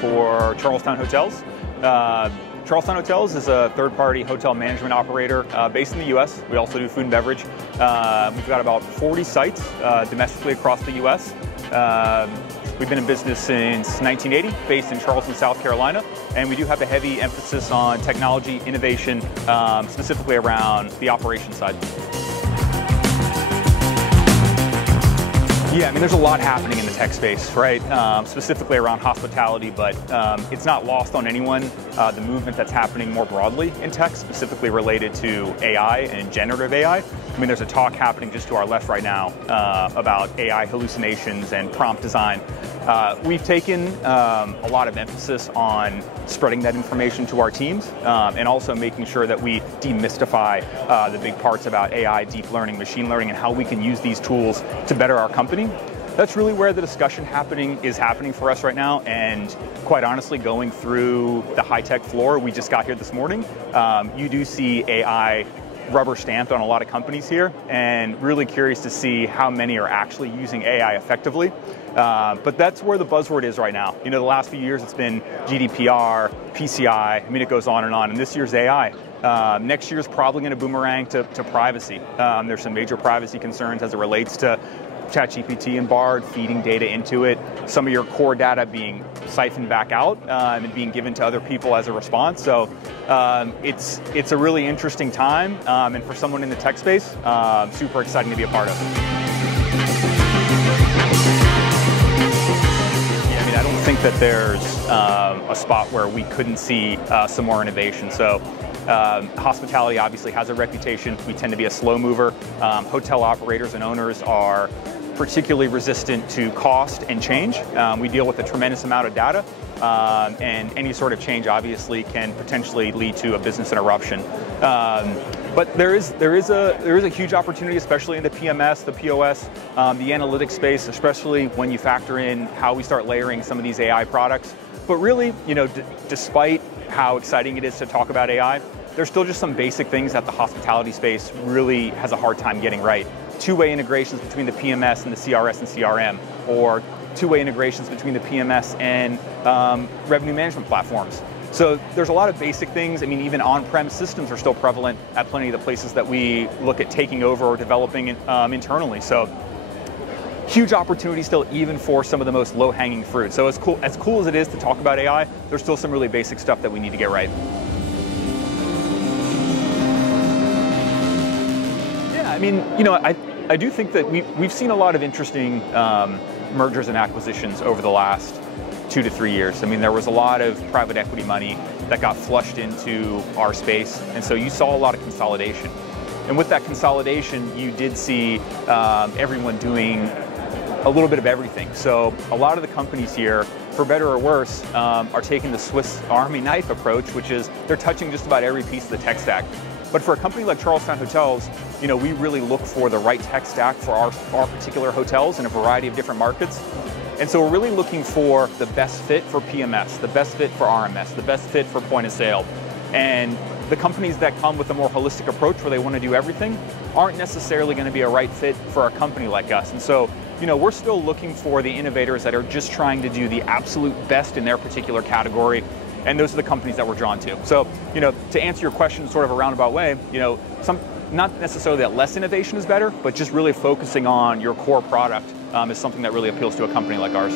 for Charlestowne Hotels. Charlestowne Hotels is a third-party hotel management operator based in the U.S. We also do food and beverage. We've got about 40 sites domestically across the U.S. We've been in business since 1980, based in Charleston, South Carolina, and we do have a heavy emphasis on technology, innovation, specifically around the operations side. Yeah, I mean, there's a lot happening in the tech space, right? Specifically around hospitality, but it's not lost on anyone the movement that's happening more broadly in tech, specifically related to AI and generative AI. I mean, there's a talk happening just to our left right now about AI hallucinations and prompt design. We've taken a lot of emphasis on spreading that information to our teams and also making sure that we demystify the big parts about AI, deep learning, machine learning, and how we can use these tools to better our company. That's really where the discussion is happening for us right now, and quite honestly, going through the HITEC floor, we just got here this morning, you do see AI rubber stamped on a lot of companies here, and really curious to see how many are actually using AI effectively. But that's where the buzzword is right now. You know, the last few years it's been GDPR, PCI, I mean, it goes on, and this year's AI. Next year's probably going to boomerang to privacy. There's some major privacy concerns as it relates to ChatGPT and Bard, feeding data into it, some of your core data being siphoned back out and being given to other people as a response. So it's a really interesting time, and for someone in the tech space, super exciting to be a part of. Yeah, I mean, I don't think that there's a spot where we couldn't see some more innovation. So hospitality obviously has a reputation. We tend to be a slow mover. Hotel operators and owners are particularly resistant to cost and change. We deal with a tremendous amount of data, and any sort of change obviously can potentially lead to a business interruption. But there is a huge opportunity, especially in the PMS, the POS, the analytics space, especially when you factor in how we start layering some of these AI products. But really, you know, despite how exciting it is to talk about AI, there's still just some basic things that the hospitality space really has a hard time getting right. Two-way integrations between the PMS and the CRS and CRM, or two-way integrations between the PMS and revenue management platforms. So there's a lot of basic things. I mean, even on-prem systems are still prevalent at plenty of the places that we look at taking over or developing internally. So huge opportunity still, even for some of the most low-hanging fruit. So as cool as it is to talk about AI, there's still some really basic stuff that we need to get right. Yeah, I mean, you know, I do think that we've seen a lot of interesting mergers and acquisitions over the last 2 to 3 years. I mean, there was a lot of private equity money that got flushed into our space, and so you saw a lot of consolidation. And with that consolidation, you did see everyone doing a little bit of everything. So a lot of the companies here, for better or worse, are taking the Swiss Army knife approach, which is they're touching just about every piece of the tech stack. But for a company like Charlestowne Hotels, you know, we really look for the right tech stack for our particular hotels in a variety of different markets. And so we're really looking for the best fit for PMS, the best fit for RMS, the best fit for point of sale. And the companies that come with a more holistic approach where they want to do everything aren't necessarily going to be a right fit for a company like us. And so, you know, we're still looking for the innovators that are just trying to do the absolute best in their particular category. And those are the companies that we're drawn to. So, you know, to answer your question sort of a roundabout way, you know, not necessarily that less innovation is better, but just really focusing on your core product is something that really appeals to a company like ours.